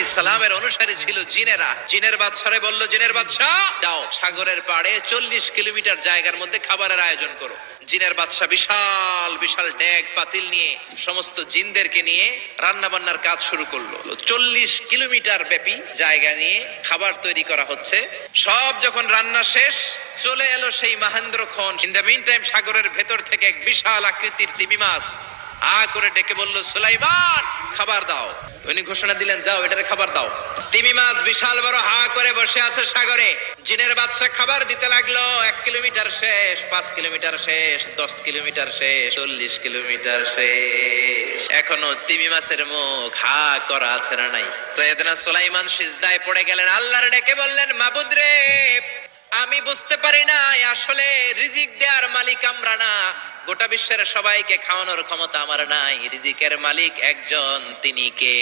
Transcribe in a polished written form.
আলাইহিস সালামের অনুসারী ছিল জিনেরা। জিনের বাদশারে বলল, জিনের বাদশা দাও সাগরের পাড়ে 40 কিলোমিটার জায়গার মধ্যে খাবারের আয়োজন করো। জিনের বাদশা বিশাল বিশাল ডেক পাতিল নিয়ে সমস্ত জিনদেরকে নিয়ে রান্না বান্নার কাজ শুরু করলো। 40 কিলোমিটার ব্যাপী জায়গা নিয়ে খাবার তৈরি করা হচ্ছে। সব যখন রান্না শেষ, চলে এলো সেই মহেন্দ্রক্ষণ। ইন দ্য মিন টাইম সাগরের ভেতর থেকে এক বিশাল আকৃতির তিমি মাছ করে ডেকে বলল, সুলাইমান খাবার দাও। উনি ঘোষণা দিলেন, যাও এটারে খাবার দাও। তিমি মাছ বিশাল বড় করে বসে আছে সাগরে। জিনের বাদশা খাবার দিতে লাগলো। 1 কিলোমিটার শেষ, 5 কিলোমিটার শেষ, 10 কিলোমিটার শেষ, 40 কিলোমিটার শেষ, এখনো তিমি মাছের মুখ করা আছে না নাই? সাইয়েদনা সুলাইমান সিজদায় পড়ে গেলেন, আল্লাহর ডেকে বললেন, মাবুদ রে, আমি বুঝতে পারি না আসলে রিজিক দেওয়ার মালিক আমরা না, গোটা বিশ্বের সবাইকে খাওয়ানোর ক্ষমতা আমার নাই, রিজিকের মালিক একজন, তিনি কে?